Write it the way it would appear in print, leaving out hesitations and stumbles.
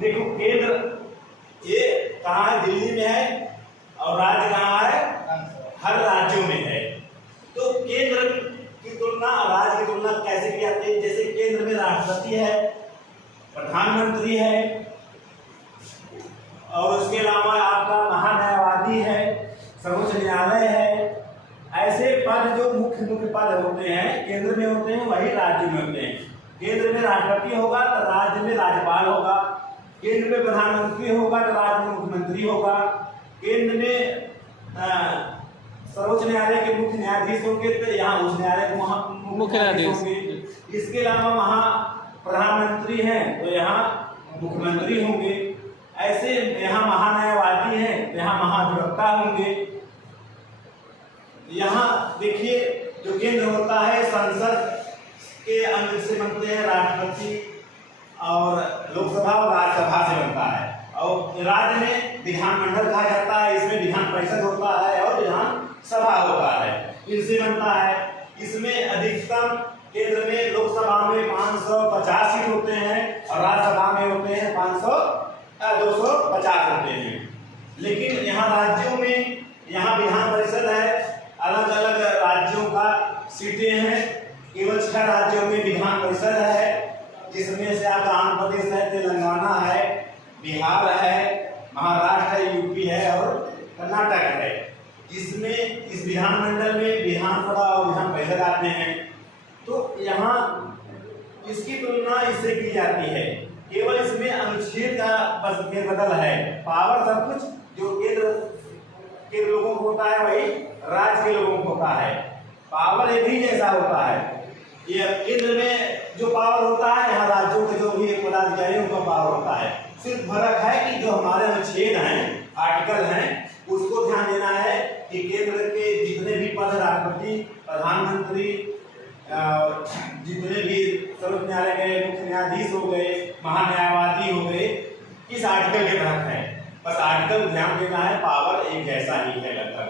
देखो केंद्र ये कहाँ है, दिल्ली में है और राज्य कहाँ है, हर राज्यों में है। तो केंद्र की तुलना राज्य की तुलना कैसे की जाती है? जैसे केंद्र में राष्ट्रपति है, प्रधानमंत्री है और उसके अलावा आपका महान्यायवादी है, सर्वोच्च न्यायालय है। ऐसे पद जो मुख्य मुख्य पद होते हैं केंद्र में होते हैं, वही राज्य में होते हैं। केंद्र में राष्ट्रपति होगा तो राज्य में राज्यपाल होगा, केंद्र में प्रधानमंत्री होगा तो राज्य में मुख्यमंत्री होगा, केंद्र में सर्वोच्च न्यायालय के मुख्य न्यायाधीश होंगे तो यहाँ उच्च न्यायालय के मुख्य न्यायाधीश होंगे। इसके अलावा वहाँ प्रधानमंत्री हैं तो यहाँ मुख्यमंत्री होंगे। ऐसे यहाँ महान्यायवादी हैं तो यहाँ महाधिवक्ता होंगे। यहाँ देखिए जो केंद्र होता है संसद के अंग से बनते हैं राष्ट्रपति और लोकसभा और राज्यसभा से बनता है, और राज्य में विधानमंडल कहा जाता है, इसमें विधान परिषद होता है और विधान सभा होता है, इनसे बनता है। इसमें अधिकतम केंद्र में लोकसभा में 550 सीट होते हैं और राज्यसभा में होते हैं 250 होते हैं। लेकिन यहाँ राज्यों में यहाँ विधान परिषद है, अलग अलग राज्यों का सीटें हैं। केवल 6 राज्यों में विधान परिषद है, जिसमें से आपका आंध्र प्रदेश है, तेलंगाना है, बिहार है, महाराष्ट्र है, यूपी है और कर्नाटक है। जिसमें इस विधानमंडल में विधानसभा और विधान परिषद आते हैं। तो यहाँ इसकी तुलना इससे की जाती है, केवल इसमें अनुच्छेद का बस फेरबदल है। पावर सब कुछ जो केंद्र के लोगों को होता है वही राज्य के लोगों को होता है। पावर एक ही जैसा होता है। ये केंद्र में जो पावर होता है यहाँ राज्यों के जो भी पदाधिकारियों का पावर होता है। सिर्फ फर्क है कि जो हमारे अनुच्छेद हैं, आर्टिकल हैं, उसको ध्यान देना है कि केंद्र के जितने भी पद, राष्ट्रपति, प्रधानमंत्री, जितने भी सर्वोच्च न्यायालय के मुख्य न्यायाधीश हो गए, महान्यायवादी हो गए, इस आर्टिकल के तहत है। बस आर्टिकल ध्यान देना है, पावर एक जैसा ही है लगभग।